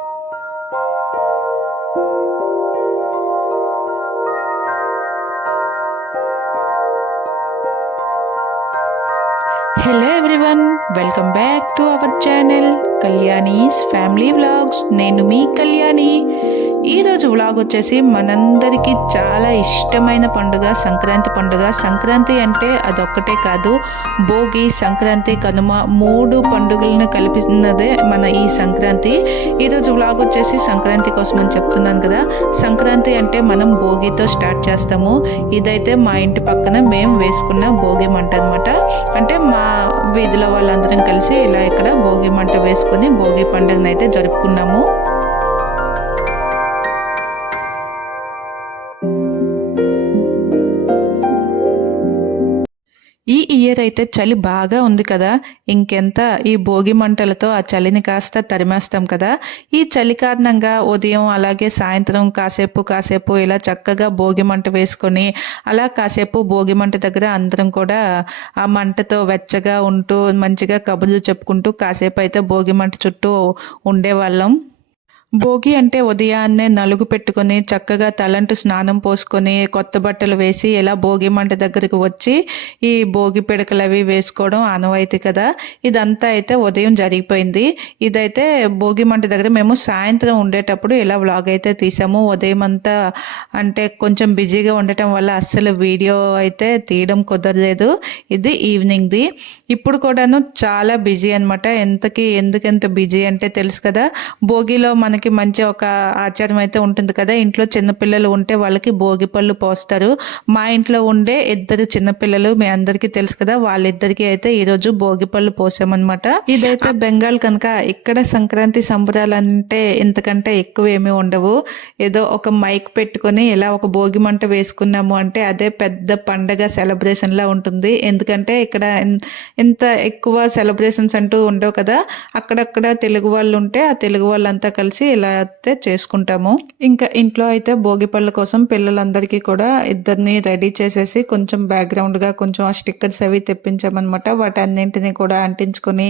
Hello everyone, welcome back to our channel Kalyani's family vlogs. నేను మీ కళ్యాణి. ఈరోజు vlog వచ్చేసి మనందరికీ చాలా ఇష్టమైన పండుగ సంక్రాంతి పండుగ. సంక్రాంతి అంటే అదొక్కటే కాదు, భోగి, సంక్రాంతి, కనుమ 3 పండుగలను కలిపిస్తున్నదే మన ఈ సంక్రాంతి. ఈరోజు వ్లాగ్ వచ్చేసి సంక్రాంతి కోసం అని చెప్తున్నాను కదా. సంక్రాంతి అంటే మనం భోగితో స్టార్ట్ చేస్తాము. ఇదైతే మా ఇంటి పక్కన మేము వేసుకున్న భోగి మంట అనమాట. అంటే మా వీధిలో వాళ్ళందరం కలిసి ఇలా ఇక్కడ భోగి మంట వేసుకొని భోగి పండుగను అయితే జరుపుకున్నాము. ఈ ఇయర్ అయితే చలి బాగా ఉంది కదా, ఇంకెంత ఈ భోగి మంటలతో ఆ చలిని కాస్త తరిమేస్తాం కదా. ఈ చలి కారణంగా ఉదయం అలాగే సాయంత్రం కాసేపు ఇలా చక్కగా భోగి మంట వేసుకొని అలా కాసేపు భోగి మంట దగ్గర అందరం కూడా ఆ మంటతో వెచ్చగా ఉంటూ మంచిగా కబుర్లు చెప్పుకుంటూ కాసేపు అయితే భోగి మంట చుట్టూ ఉండేవాళ్ళం. భోగి అంటే ఉదయాన్నే నలుగు పెట్టుకొని చక్కగా తలంటు స్నానం పోసుకొని కొత్త బట్టలు వేసి ఇలా భోగి మంట దగ్గరికి వచ్చి ఈ భోగి పిడకలు అవి వేసుకోవడం ఆనవాయితీ కదా. ఇదంతా అయితే ఉదయం జరిగిపోయింది. ఇదైతే భోగి మంట దగ్గర మేము సాయంత్రం ఉండేటప్పుడు ఇలా వ్లాగ్ అయితే తీసాము. ఉదయం అంతా అంటే కొంచెం బిజీగా ఉండటం వల్ల అస్సలు వీడియో అయితే తీయడం కుదరలేదు. ఇది ఈవినింగ్ది. ఇప్పుడు కూడాను చాలా బిజీ అనమాట. ఎందుకెంత బిజీ అంటే తెలుసు కదా, భోగిలో మనకి మంచి ఒక ఆచారం అయితే ఉంటుంది కదా. ఇంట్లో చిన్నపిల్లలు ఉంటే వాళ్ళకి భోగి పళ్ళు పోస్తారు. మా ఇంట్లో ఉండే 2 చిన్నపిల్లలు మీ అందరికీ తెలుసు కదా, వాళ్ళిద్దరికి అయితే ఈరోజు భోగి పళ్ళు పోసామన్నమాట. ఇదైతే బెంగాల్ కనుక ఇక్కడ సంక్రాంతి సంబరాలు అంటే ఇంతకంటే ఎక్కువ ఏమీ ఉండవు. ఏదో ఒక మైక్ పెట్టుకొని ఇలా ఒక భోగి మంట వేసుకున్నాము అంటే అదే పెద్ద పండగ సెలబ్రేషన్ లా ఉంటుంది. ఎందుకంటే ఇక్కడ ఇంత ఎక్కువ సెలబ్రేషన్స్ అంటూ ఉండవు కదా. అక్కడక్కడ తెలుగు వాళ్ళు ఉంటే ఆ తెలుగు వాళ్ళంతా కలిసి ఇలా అయితే చేసుకుంటాము. ఇంకా ఇంట్లో అయితే భోగి పళ్ళ కోసం పిల్లలందరికీ కూడా 2 రెడీ చేసేసి కొంచెం బ్యాక్గ్రౌండ్గా కొంచెం ఆ స్టిక్కర్స్ అవి తెప్పించామన్నమాట. వాటి అన్నింటినీ కూడా అంటించుకొని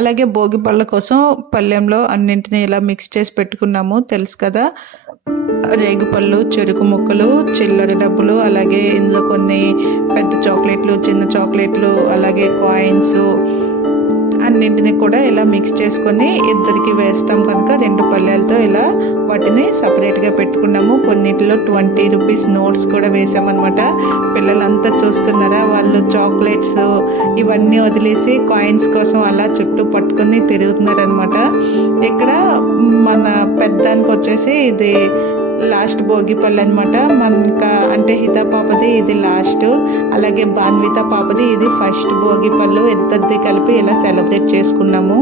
అలాగే భోగి పళ్ళ కోసం పళ్ళెంలో అన్నింటినీ ఇలా మిక్స్ చేసి పెట్టుకున్నాము. తెలుసు కదా, రేగుపళ్ళు, చెరుకు ముక్కలు, చిల్లర డబ్బులు, అలాగే ఇందులో కొన్ని పెద్ద చాక్లెట్లు, చిన్న చాక్లెట్లు, అలాగే కాయిన్స్ అన్నింటినీ కూడా ఇలా మిక్స్ చేసుకొని ఇద్దరికి వేస్తాం కనుక 2 పళ్ళెలతో ఇలా వాటిని సపరేట్గా పెట్టుకున్నాము. కొన్నిటిలో 20 రూపీస్ నోట్స్ కూడా వేసామన్నమాట. పిల్లలంతా చూస్తున్నారా, వాళ్ళు చాక్లెట్స్ ఇవన్నీ వదిలేసి కాయిన్స్ కోసం అలా చుట్టూ పట్టుకొని తిరుగుతున్నారనమాట. ఇక్కడ మన పెద్దానికి వచ్చేసి ఇది లాస్ట్ భోగి పళ్ళు అనమాట. మనక అంటే హిత పాపది ఇది లాస్ట్, అలాగే బాన్విత పాపది ఇది ఫస్ట్ భోగి పళ్ళు. ఇద్దరిది కలిపి ఇలా సెలబ్రేట్ చేసుకున్నాము.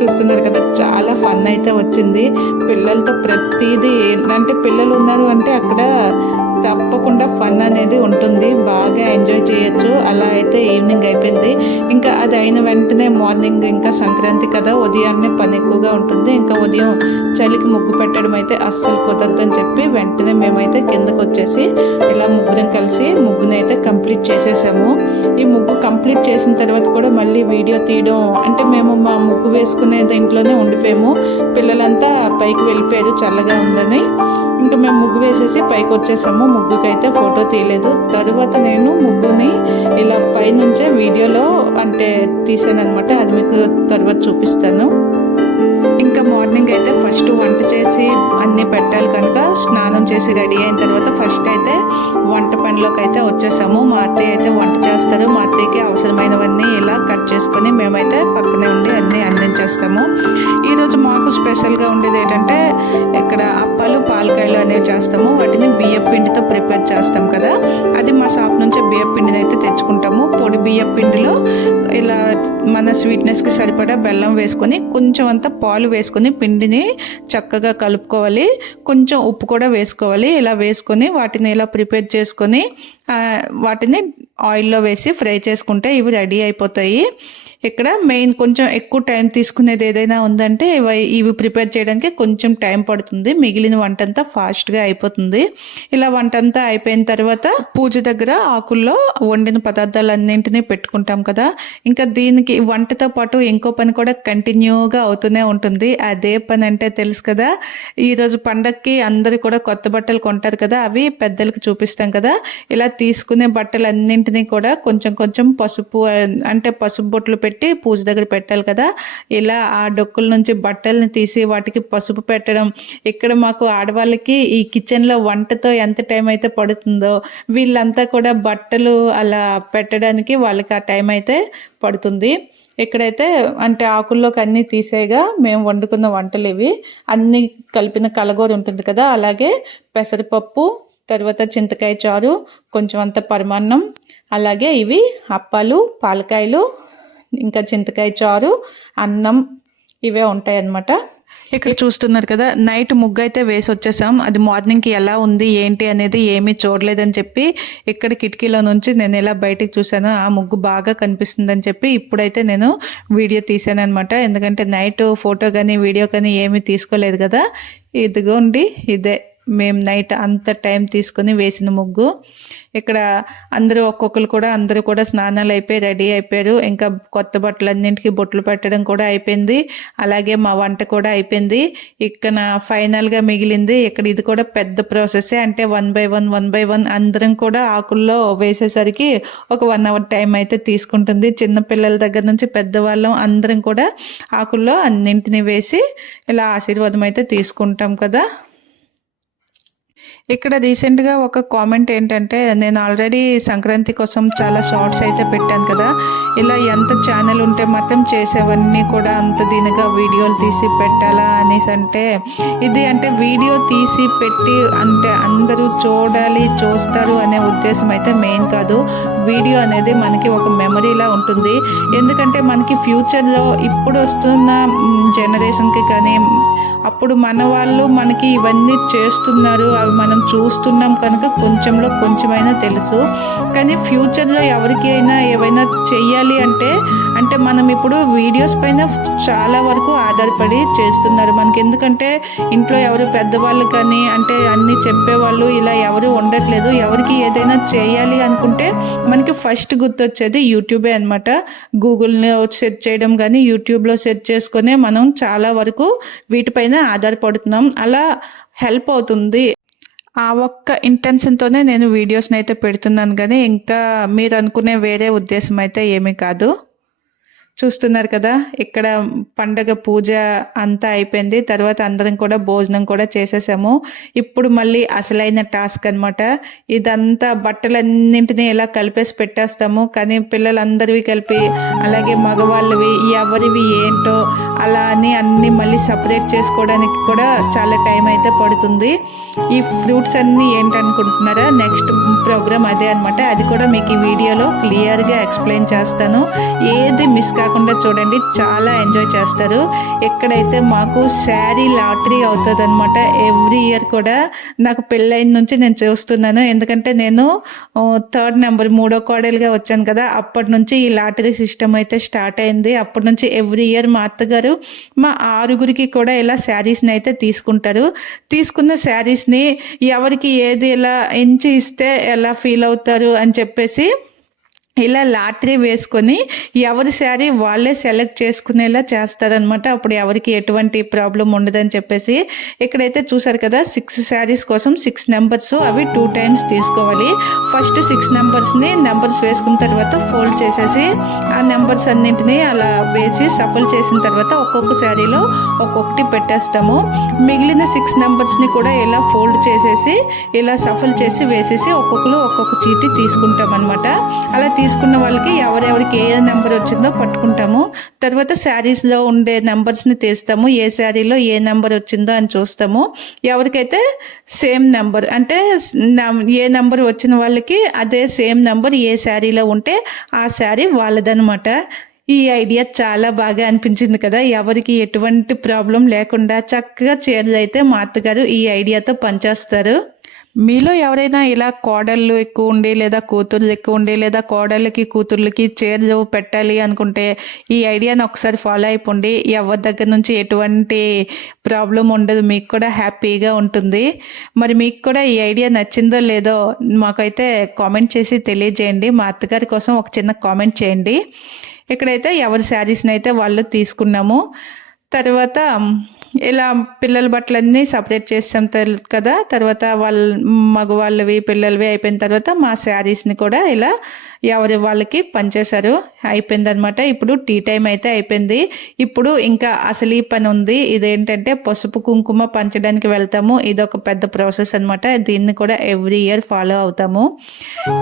చూస్తున్నారు కదా, చాలా ఫన్ అయితే వచ్చింది. పిల్లలతో ప్రతిదీ ఏంటంటే పిల్లలు ఉన్నారు అంటే అక్కడ తప్పకుండా ఫన్ అనేది ఉంటుంది, బాగా ఎంజాయ్ చేయొచ్చు. అలా అయితే ఈవినింగ్ అయిపోయింది. ఇంకా అది అయిన వెంటనే మార్నింగ్ ఇంకా సంక్రాంతి కదా, ఉదయాన్నే పని ఎక్కువగా ఉంటుంది. ఇంకా ఉదయం చలికి ముగ్గు పెట్టడం అయితే అస్సలు కుదరదని చెప్పి వెంటనే మేమైతే కిందకు వచ్చేసి ఇలా ముగ్గురం కలిసి ముగ్గుని అయితే కంప్లీట్ చేసేసాము. ఈ ముగ్గు కంప్లీట్ చేసిన తర్వాత కూడా మళ్ళీ వీడియో తీయడం అంటే మేము మా ముగ్గు వేసుకునే ఇంట్లోనే ఉండిపోయాము. పిల్లలంతా పైకి వెళ్ళిపోయారు చల్లగా ఉందని. ఇంకా మేము ముగ్గు వేసేసి పైకి వచ్చేసాము. ముగ్గుకి అయితే ఫోటో తీయలేదు. తర్వాత నేను ముగ్గుని ఇలా పైనుంచే వీడియోలో అంటే తీసాను అనమాట. అది మీకు తర్వాత చూపిస్తాను. ఇంకా మార్నింగ్ అయితే ఫస్ట్ వంట చేసి అన్నీ పెట్టాలి కనుక స్నానం చేసి రెడీ అయిన తర్వాత ఫస్ట్ అయితే వంట పనిలోకి అయితే వచ్చేసాము. మా అత్తయ్య అయితే వంట చేస్తారు. మా అత్తయ్యకి అవసరమైనవన్నీ ఇలా కట్ చేసుకొని మేమైతే పక్కనే ఉండి అన్నీ అందించేస్తాము. ఈరోజు మాకు స్పెషల్గా ఉండేది ఏంటంటే ఇక్కడ అప్పాలు, పాలకాయలు అనేవి చేస్తాము. వాటిని బియ్యం పిండితో ప్రిపేర్ చేస్తాం కదా, అది మా షాప్ నుంచే బియ్యం పిండిని అయితే తెచ్చుకుంటాము. పొడి బియ్యం పిండిలో ఇలా మన స్వీట్నెస్కి సరిపడా బెల్లం వేసుకొని కొంచెం అంతా పాలు వేసుకొని పిండిని చక్కగా కలుపుకోవాలి. కొంచెం ఉప్పు కూడా వేసుకోవాలి. ఇలా వేసుకొని వాటిని ఇలా ప్రిపేర్ చేసుకొని వాటిని ఆయిల్లో వేసి ఫ్రై చేసుకుంటే ఇవి రెడీ అయిపోతాయి. ఇక్కడ మెయిన్ కొంచెం ఎక్కువ టైం తీసుకునేది ఏదైనా ఉందంటే ఇవి ప్రిపేర్ చేయడానికి కొంచెం టైం పడుతుంది. మిగిలిన వంట అంతా ఫాస్ట్గా అయిపోతుంది. ఇలా వంట అంతా అయిపోయిన తర్వాత పూజ దగ్గర ఆకుల్లో వండిన పదార్థాలన్నింటినీ పెట్టుకుంటాం కదా. ఇంకా దీనికి వంటతో పాటు ఇంకో పని కూడా కంటిన్యూగా అవుతూనే ఉంటుంది. అదే పని అంటే తెలుసు కదా, ఈరోజు పండగకి అందరూ కూడా కొత్త బట్టలు కొంటారు కదా, అవి పెద్దలకు చూపిస్తాం కదా. ఇలా తీసుకునే బట్టలన్నింటినీ కూడా కొంచెం కొంచెం పసుపు అంటే పసుపు బొట్లు పెట్టి పూజ దగ్గర పెట్టాలి కదా. ఇలా ఆ డొక్కుల నుంచి బట్టల్ని తీసి వాటికి పసుపు పెట్టడం. ఇక్కడ మాకు ఆడవాళ్ళకి ఈ కిచెన్లో వంటతో ఎంత టైం అయితే పడుతుందో వీళ్ళంతా కూడా బట్టలు అలా పెట్టడానికి వాళ్ళకి ఆ టైం అయితే పడుతుంది. ఇక్కడైతే అంటే ఆకుల్లోకి అన్నీ తీసేగా మేము వండుకున్న వంటలు ఇవి అన్నీ కలిపిన కలగూర ఉంటుంది కదా, అలాగే పెసరపప్పు, తర్వాత చింతకాయ చారు, కొంచెం అంత పరమాన్నం, అలాగే ఇవి అప్పాలు, పాలకాయలు, ఇంకా చింతకాయ చారు, అన్నం, ఇవే ఉంటాయి అన్నమాట. ఇక్కడ చూస్తున్నారు కదా, నైట్ ముగ్గు అయితే వేసి వచ్చేసాం. అది మార్నింగ్కి ఎలా ఉంది ఏంటి అనేది ఏమీ చూడలేదని చెప్పి ఇక్కడ కిటికీలో నుంచి నేను ఇలా బయటికి చూశాను. ఆ ముగ్గు బాగా కనిపిస్తుందని చెప్పి ఇప్పుడైతే నేను వీడియో తీసాను అనమాట. ఎందుకంటే నైట్ ఫోటో కానీ వీడియో కానీ ఏమీ తీసుకోలేదు కదా. ఇదిగోండి, ఇదే మేము నైట్ అంత టైం తీసుకొని వేసిన ముగ్గు. ఇక్కడ అందరూ కూడా స్నానాలు అయిపోయి రెడీ అయిపోయారు. ఇంకా కొత్త బట్టలన్నింటికి బొట్లు పెట్టడం కూడా అయిపోయింది. అలాగే మా వంట కూడా అయిపోయింది. ఇక్కడ ఫైనల్గా మిగిలింది. ఇక్కడ ఇది కూడా పెద్ద ప్రాసెసే, అంటే 1 by 1 అందరం కూడా ఆకుల్లో వేసేసరికి ఒక 1 hour టైం అయితే తీసుకుంటుంది. చిన్నపిల్లల దగ్గర నుంచి పెద్దవాళ్ళం అందరం కూడా ఆకుల్లో అన్నింటినీ వేసి ఇలా ఆశీర్వాదం అయితే తీసుకుంటాం కదా. ఇక్కడ రీసెంట్గా ఒక కామెంట్ ఏంటంటే, నేను ఆల్రెడీ సంక్రాంతి కోసం చాలా షార్ట్స్ అయితే పెట్టాను కదా, ఇలా ఎంత ఛానల్ ఉంటే మాత్రం చేసేవన్నీ కూడా అంత దీనిగా వీడియోలు తీసి పెట్టాలా అనేసి. అంటే ఇది అంటే వీడియో తీసి పెట్టి అంటే అందరూ చూస్తారు అనే ఉద్దేశం అయితే మెయిన్ కాదు. వీడియో అనేది మనకి ఒక మెమరీలా ఉంటుంది. ఎందుకంటే మనకి ఫ్యూచర్లో ఇప్పుడు వస్తున్న జనరేషన్కి కానీ అప్పుడు మన వాళ్ళు మనకి ఇవన్నీ చేస్తున్నారు, అవి మనం చూస్తున్నాం కనుక కొంచెమైనా తెలుసు. కానీ ఫ్యూచర్లో ఎవరికి అయినా ఏవైనా చెయ్యాలి అంటే మనం ఇప్పుడు వీడియోస్ పైన చాలా వరకు ఆధారపడి చేస్తున్నారు మనకి. ఎందుకంటే ఇంట్లో ఎవరు పెద్దవాళ్ళు కానీ అంటే అన్నీ చెప్పేవాళ్ళు ఇలా ఎవరు ఉండట్లేదు. ఎవరికి ఏదైనా చేయాలి అనుకుంటే మనకి ఫస్ట్ గుర్తొచ్చేది యూట్యూబే అనమాట. గూగుల్ని సెర్చ్ చేయడం కానీ యూట్యూబ్లో సెర్చ్ చేసుకునే మనం చాలా వరకు వీటిపైన ఆధారపడుతున్నాం. అలా హెల్ప్ అవుతుంది. ఆ ఒక్క ఇంటెన్షన్తోనే నేను వీడియోస్ని అయితే పెడుతున్నాను, కానీ ఇంకా మీరు అనుకునే వేరే ఉద్దేశం అయితే ఏమీ కాదు. చూస్తున్నారు కదా, ఇక్కడ పండగ పూజ అంతా అయిపోయింది. తర్వాత అందరం కూడా భోజనం కూడా చేసేసాము. ఇప్పుడు మళ్ళీ అసలైన టాస్క్ అనమాట. ఇదంతా బట్టలన్నింటినీ ఇలా కలిపేసి పెట్టేస్తాము, కానీ పిల్లలందరివి కలిపి అలాగే మగవాళ్ళవి ఎవరివి ఏంటో అలా అని అన్నీ మళ్ళీ సపరేట్ చేసుకోవడానికి కూడా చాలా టైం అయితే పడుతుంది. ఈ ఫ్రూట్స్ అన్నీ ఏంటనుకుంటున్నారా, నెక్స్ట్ ప్రోగ్రామ్ అదే అనమాట. అది కూడా మీకు ఈ వీడియోలో క్లియర్గా ఎక్స్ప్లెయిన్ చేస్తాను. ఏది మిస్ కాకుండా చూడండి, చాలా ఎంజాయ్ చేస్తారు. ఎక్కడైతే మాకు శారీ లాటరీ అవుతుంది అనమాట. ఎవ్రీ ఇయర్ కూడా నాకు పెళ్ళైన నుంచి నేను చూస్తున్నాను. ఎందుకంటే నేను 3rd నెంబర్ 3వ కోడలుగా వచ్చాను కదా, అప్పటి నుంచి ఈ లాటరీ సిస్టమ్ అయితే స్టార్ట్ అయింది. అప్పటి నుంచి ఎవ్రీ ఇయర్ మా అత్తగారు మా 6గురికి కూడా ఇలా శారీస్ని అయితే తీసుకుంటారు. తీసుకున్న శారీస్ని ఎవరికి ఏది ఇలా ఎంచి ఇస్తే ఎలా ఫీల్ అవుతారు అని చెప్పేసి ఇలా లాటరీ వేసుకొని ఎవరి శారీ వాళ్ళే సెలెక్ట్ చేసుకునేలా చేస్తారనమాట. అప్పుడు ఎవరికి ఎటువంటి ప్రాబ్లం ఉండదని చెప్పేసి. ఇక్కడైతే చూసారు కదా, 6 శారీస్ కోసం 6 నెంబర్స్, అవి 2 times తీసుకోవాలి. ఫస్ట్ 6 నెంబర్స్ని నెంబర్స్ వేసుకున్న తర్వాత ఫోల్డ్ చేసేసి ఆ నెంబర్స్ అన్నింటినీ అలా వేసి సఫల్ చేసిన తర్వాత ఒక్కొక్క శారీలో ఒక్కొక్కటి పెట్టేస్తాము. మిగిలిన 6 నెంబర్స్ని కూడా ఇలా ఫోల్డ్ చేసేసి ఇలా సఫల్ చేసి వేసేసి ఒక్కొక్కరు ఒక్కొక్క చీటీ తీసుకుంటాం అనమాట. అలా తీసుకున్న వాళ్ళకి ఎవరెవరికి ఏ నెంబర్ వచ్చిందో పట్టుకుంటాము. తర్వాత శారీస్లో ఉండే నెంబర్స్ని తీస్తాము. ఏ శారీలో ఏ నెంబర్ వచ్చిందో అని చూస్తాము. ఎవరికైతే సేమ్ నెంబర్ అంటే ఏ నెంబర్ వచ్చిన వాళ్ళకి అదే సేమ్ నెంబర్ ఏ శారీలో ఉంటే ఆ శారీ వాళ్ళదనమాట. ఈ ఐడియా చాలా బాగా అనిపించింది కదా. ఎవరికి ఎటువంటి ప్రాబ్లం లేకుండా చక్కగా చీరలు అయితే మా అత్తగారు ఈ ఐడియాతో పనిచేస్తారు. మీలో ఎవరైనా ఇలా కోడళ్ళు ఎక్కువ ఉండి లేదా కూతుర్లు ఎక్కువ ఉండి లేదా కోడళ్ళకి కూతుర్లకి చీరలు పెట్టాలి అనుకుంటే ఈ ఐడియాని ఒకసారి ఫాలో అయిపోండి. ఎవరి దగ్గర నుంచి ఎటువంటి ప్రాబ్లం ఉండదు, మీకు కూడా హ్యాపీగా ఉంటుంది. మరి మీకు కూడా ఈ ఐడియా నచ్చిందో లేదో మాకైతే కామెంట్ చేసి తెలియజేయండి. మా అత్తగారి కోసం ఒక చిన్న కామెంట్ చేయండి. ఇక్కడైతే ఎవరి శారీస్ని అయితే వాళ్ళు తీసుకున్నాము. తర్వాత ఇలా పిల్లల బట్టలన్నీ సపరేట్ చేస్తాం కదా. తర్వాత మగవాళ్ళవి పిల్లలవి అయిపోయిన తర్వాత మా శారీస్ని కూడా ఇలా ఎవరి వాళ్ళకి పనిచేశారు. అయిపోయిందనమాట. ఇప్పుడు టీ టైం అయితే అయిపోయింది. ఇప్పుడు ఇంకా అసలు ఈ పని ఉంది. ఇదేంటంటే పసుపు కుంకుమ పంచడానికి వెళ్తాము. ఇదొక పెద్ద ప్రాసెస్ అనమాట. దీన్ని కూడా ఎవ్రీ ఇయర్ ఫాలో అవుతాము.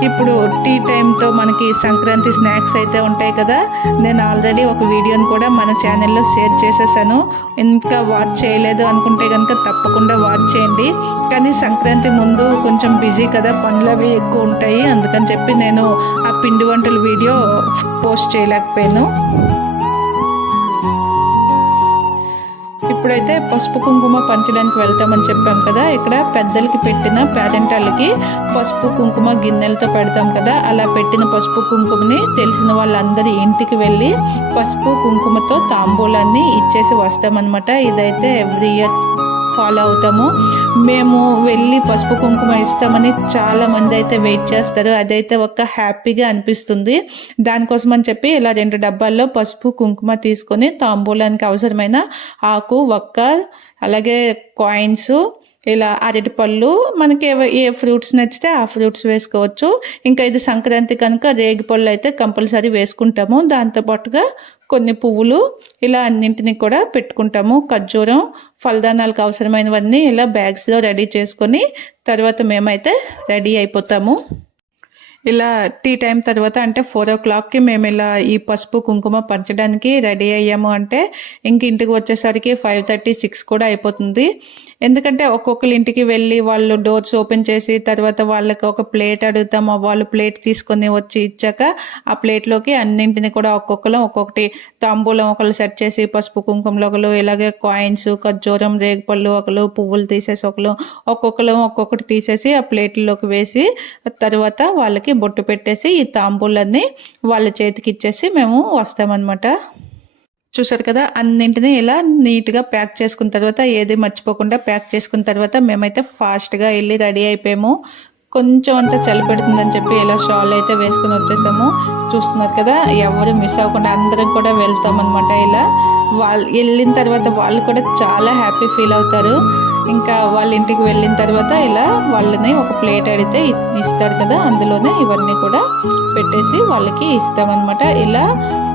ఇప్పుడు టీ టైంతో మనకి సంక్రాంతి స్నాక్స్ అయితే ఉంటాయి కదా. నేను ఆల్రెడీ ఒక వీడియోని కూడా మన ఛానల్లో షేర్ చేసేసాను. ఇంకా వాచ్ చేయలేదు అనుకుంటే కనుక తప్పకుండా వాచ్ చేయండి. కానీ సంక్రాంతి ముందు కొంచెం బిజీ కదా, పనులు అవి ఎక్కువ ఉంటాయి. అందుకని చెప్పి నేను ఆ పిండి వంటల వీడియో పోస్ట్ చేయలేకపోయాను. ఇప్పుడైతే పసుపు కుంకుమ పంచడానికి వెళ్తామని చెప్పాం కదా. ఇక్కడ పెద్దలకి పెట్టిన పేరెంటాళ్ళకి పసుపు కుంకుమ గిన్నెలతో పెడతాం కదా. అలా పెట్టిన పసుపు కుంకుమని తెలిసిన వాళ్ళందరి ఇంటికి వెళ్ళి పసుపు కుంకుమతో తాంబూలాన్ని ఇచ్చేసి వస్తామన్నమాట. ఇదైతే ఎవ్రీ ఇయర్ ఫాలో అవుతాము. మేము వెళ్ళి పసుపు కుంకుమ ఇస్తామని చాలామంది అయితే వెయిట్ చేస్తారు. అదైతే ఒక హ్యాపీగా అనిపిస్తుంది. దానికోసం అని చెప్పి ఇలా 2 డబ్బాల్లో పసుపు కుంకుమ తీసుకొని తాంబూలానికి అవసరమైన ఆకు, వక్క, అలాగే కాయిన్స్, ఇలా అరటిపళ్ళు, మనకి ఏ ఫ్రూట్స్ నచ్చితే ఆ ఫ్రూట్స్ వేసుకోవచ్చు. ఇంకా ఇది సంక్రాంతి కనుక రేగిపళ్ళు అయితే కంపల్సరీ వేసుకుంటాము. దాంతోపాటుగా కొన్ని పువ్వులు ఇలా అన్నింటినీ కూడా పెట్టుకుంటాము. ఖర్జూరం, ఫలదానాలకు అవసరమైనవన్నీ ఇలా బ్యాగ్స్లో రెడీ చేసుకొని తర్వాత మేమైతే రెడీ అయిపోతాము. ఇలా టీ టైం తర్వాత అంటే 4 o'clockకి మేము ఇలా ఈ పసుపు కుంకుమ పంచడానికి రెడీ అయ్యాము. అంటే ఇంక ఇంటికి వచ్చేసరికి 5:30, 6 కూడా అయిపోతుంది. ఎందుకంటే ఒక్కొక్కరి ఇంటికి వెళ్ళి వాళ్ళు డోర్స్ ఓపెన్ చేసి తర్వాత వాళ్ళకి ఒక ప్లేట్ అడుగుతాము. వాళ్ళు ప్లేట్ తీసుకొని వచ్చి ఇచ్చాక ఆ ప్లేట్లోకి అన్నింటిని కూడా ఒక్కొక్కటి తాంబూలం ఒకళ్ళు సెట్ చేసి పసుపు కుంకుమలో ఒకళ్ళు, ఇలాగే కాయిన్స్, ఖర్జూరం, రేగిపళ్ళు ఒకళ్ళు, పువ్వులు తీసేసి ఒక్కొక్కటి తీసేసి ఆ ప్లేట్లోకి వేసి తర్వాత వాళ్ళకి బొట్టు పెట్టేసి ఈ తాంబూలన్నీ వాళ్ళ చేతికి ఇచ్చేసి మేము వస్తామన్నమాట. చూసారు కదా, అన్నింటినీ ఇలా నీట్గా ప్యాక్ చేసుకున్న తర్వాత ఏది మర్చిపోకుండా ప్యాక్ చేసుకున్న తర్వాత మేమైతే ఫాస్ట్గా వెళ్ళి రెడీ అయిపోయాము. కొంచెం అంతా చలి పెడుతుందని చెప్పి ఇలా షాల్ అయితే వేసుకుని వచ్చేసాము. చూస్తున్నారు కదా, ఎవరు మిస్ అవ్వకుండా అందరం కూడా వెళ్తామన్నమాట. ఇలా వాళ్ళు వెళ్ళిన తర్వాత వాళ్ళు కూడా చాలా హ్యాపీ ఫీల్ అవుతారు. ఇంకా వాళ్ళ ఇంటికి వెళ్ళిన తర్వాత ఇలా వాళ్ళని ఒక ప్లేట్ అడిగితే ఇస్తారు కదా, అందులోనే ఇవన్నీ కూడా పెట్టేసి వాళ్ళకి ఇస్తామన్నమాట. ఇలా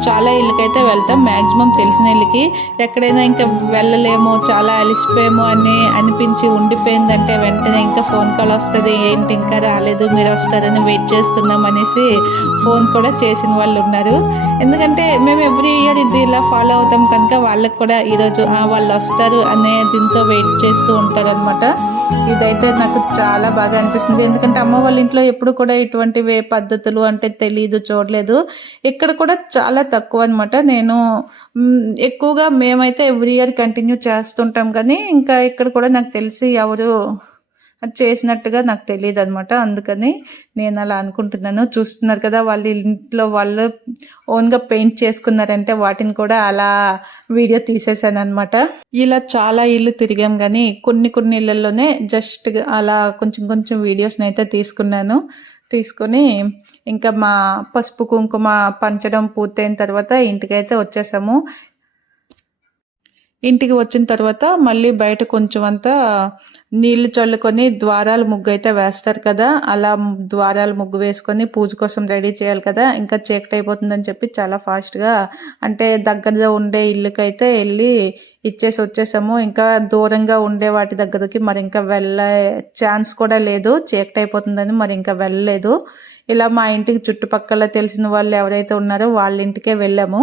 చాలా ఇళ్ళకైతే వెళ్తాం. మ్యాక్సిమం తెలిసిన ఇళ్ళకి. ఎక్కడైనా ఇంకా వెళ్ళలేమో, చాలా అలిసిపోయామో అని అనిపించి ఉండిపోయిందంటే వెంటనే ఇంకా ఫోన్ కాల్ వస్తుంది. ఏంటి ఇంకా రాలేదు, మీరు వస్తారని వెయిట్ చేస్తున్నాం అనేసి ఫోన్ కూడా చేసిన వాళ్ళు ఉన్నారు. ఎందుకంటే మేము ఎవ్రీ ఇయర్ ఇది ఇలా ఫాలో అవుతాం కనుక వాళ్ళకి కూడా ఈరోజు వాళ్ళు వస్తారు అనే దీంతో వెయిట్ చేస్తూ ఉంటారు అనమాట. ఇదైతే నాకు చాలా బాగా అనిపిస్తుంది. ఎందుకంటే అమ్మ వాళ్ళ ఇంట్లో ఎప్పుడు కూడా ఇటువంటివి పద్ధతులు అంటే తెలియదు, చూడలేదు. ఇక్కడ కూడా చాలా తక్కువ అనమాట. నేను ఎక్కువగా మేమైతే ఎవ్రీ ఇయర్ కంటిన్యూ చేస్తుంటాం, కానీ ఇంకా ఇక్కడ కూడా నాకు తెలిసి ఎవరు చేసినట్టుగా నాకు తెలియదు అనమాట. అందుకని నేను అలా అనుకుంటున్నాను. చూస్తున్నారు కదా, వాళ్ళ ఇంట్లో వాళ్ళు ఓన్గా పెయింట్ చేసుకున్నారంటే వాటిని కూడా అలా వీడియో తీసేసాను అనమాట. ఇలా చాలా ఇల్లు తిరిగాం, కానీ కొన్ని ఇళ్ళల్లోనే జస్ట్ అలా కొంచెం వీడియోస్ని అయితే తీసుకొని ఇంకా మా పసుపు కుంకుమ పంచడం పూర్తయిన తర్వాత ఇంటికైతే వచ్చేసాము. ఇంటికి వచ్చిన తర్వాత మళ్ళీ బయట కొంచెం అంతా నీళ్లు చల్లుకొని ద్వారాల ముగ్గు అయితే వేస్తారు కదా. అలా ద్వారాల ముగ్గు వేసుకొని పూజ కోసం రెడీ చేయాలి కదా. ఇంకా చీకటి అయిపోతుందని చెప్పి చాలా ఫాస్ట్గా అంటే దగ్గరగా ఉండే ఇల్లుకైతే వెళ్ళి ఇచ్చేసి వచ్చేసాము. ఇంకా దూరంగా ఉండే వాటి దగ్గరికి మరి ఇంకా వెళ్ళే ఛాన్స్ కూడా లేదు, చీకటి అయిపోతుందని మరి ఇంకా వెళ్ళలేదు. ఇలా మా ఇంటికి చుట్టుపక్కల తెలిసిన వాళ్ళు ఎవరైతే ఉన్నారో వాళ్ళ ఇంటికే వెళ్ళాము.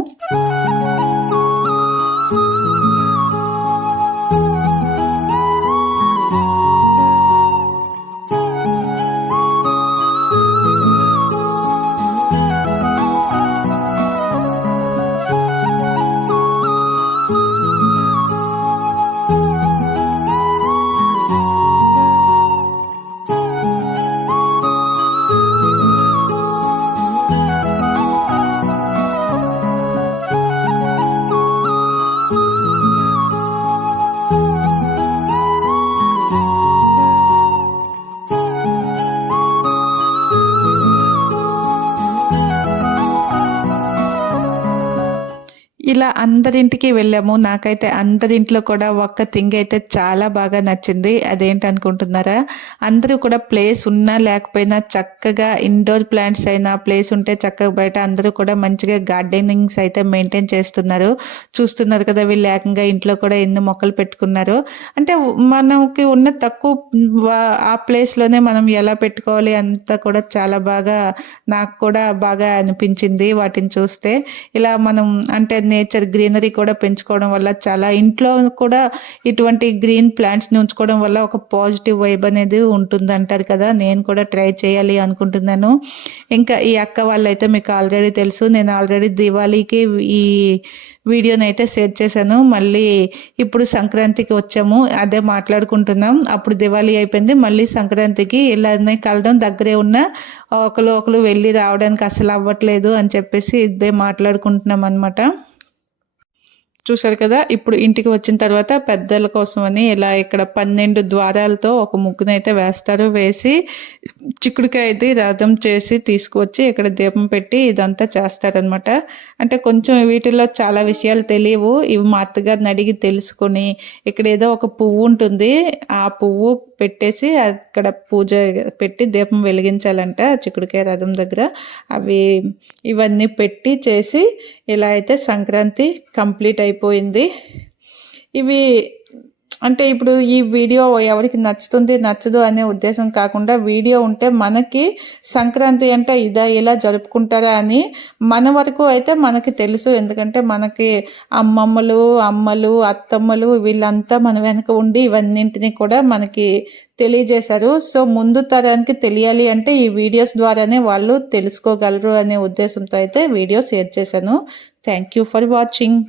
ఇలా అందరింటికి వెళ్ళాము. నాకైతే అందరింట్లో కూడా ఒక్క థింగ్ అయితే చాలా బాగా నచ్చింది. అదేంటనుకుంటున్నారా? అందరూ కూడా ప్లేస్ ఉన్నా లేకపోయినా చక్కగా ఇండోర్ ప్లాంట్స్ అయినా ప్లేస్ ఉంటే చక్కగా బయట అందరూ కూడా మంచిగా గార్డెనింగ్స్ అయితే మెయింటైన్ చేస్తున్నారు. చూస్తున్నారు కదా వీళ్ళు ఏకంగా ఇంట్లో కూడా ఎన్ని మొక్కలు పెట్టుకున్నారో. అంటే మనకి ఉన్న తక్కువ ఆ ప్లేస్‌లోనే మనం ఎలా పెట్టుకోవాలి అంతా కూడా చాలా బాగా నాకు కూడా బాగా అనిపించింది వాటిని చూస్తే. ఇలా మనం అంటే నేచర్ గ్రీనరీ కూడా పెంచుకోవడం వల్ల చాలా ఇంట్లో కూడా ఇటువంటి గ్రీన్ ప్లాంట్స్‌ని ఉంచుకోవడం వల్ల ఒక పాజిటివ్ వైబ్ అనేది ఉంటుందంటారు కదా! నేను కూడా ట్రై చేయాలి అనుకుంటున్నాను. ఇంకా ఈ అక్క వాళ్ళైతే మీకు ఆల్రెడీ తెలుసు. నేను ఆల్రెడీ దివాళీకి ఈ వీడియోనైతే షేర్ చేశాను. మళ్ళీ ఇప్పుడు సంక్రాంతికి వచ్చాము. అదే మాట్లాడుకుంటున్నాం. అప్పుడు దివాళీ అయిపోయింది. మళ్ళీ సంక్రాంతికి ఇలానే కలవడం దగ్గరే ఉన్న ఒకళ్ళు వెళ్ళి రావడానికి అసలు అవ్వట్లేదు అని చెప్పేసి ఇదే మాట్లాడుకుంటున్నాం అనమాట. చూసారు కదా! ఇప్పుడు ఇంటికి వచ్చిన తర్వాత పెద్దల కోసమని ఇలా ఇక్కడ 12 ద్వారాలతో ఒక ముగ్గునైతే వేస్తారు. వేసి చిక్కుడుకాయది రథం చేసి తీసుకువచ్చి ఇక్కడ దీపం పెట్టి ఇదంతా చేస్తారనమాట. అంటే కొంచెం వీటిల్లో చాలా విషయాలు తెలియవు. ఇవి మా అత్తగారిని అడిగి తెలుసుకొని ఇక్కడ ఏదో ఒక పువ్వు ఉంటుంది. ఆ పువ్వు పెట్టేసి అక్కడ పూజ పెట్టి దీపం వెలిగించాలంట చిక్కుడుకాయ రథం దగ్గర. ఇవన్నీ పెట్టి చేసి ఇలా అయితే సంక్రాంతి కంప్లీట్ అయిపోయింది. ఇవి అంటే ఇప్పుడు ఈ వీడియో ఎవరికి నచ్చుతుంది నచ్చదు అనే ఉద్దేశం కాకుండా వీడియో ఉంటే మనకి సంక్రాంతి అంటే ఇలా జరుపుకుంటారా అని మన వరకు అయితే మనకి తెలుసు. ఎందుకంటే మనకి అమ్మలు అత్తమ్మలు వీళ్ళంతా మన వెనక ఉండి ఇవన్నింటినీ కూడా మనకి తెలియజేశారు. సో ముందు తరానికి తెలియాలి అంటే ఈ వీడియోస్ ద్వారానే వాళ్ళు తెలుసుకోగలరు అనే ఉద్దేశంతో అయితే వీడియో షేర్ చేశాను. Thank you for watching.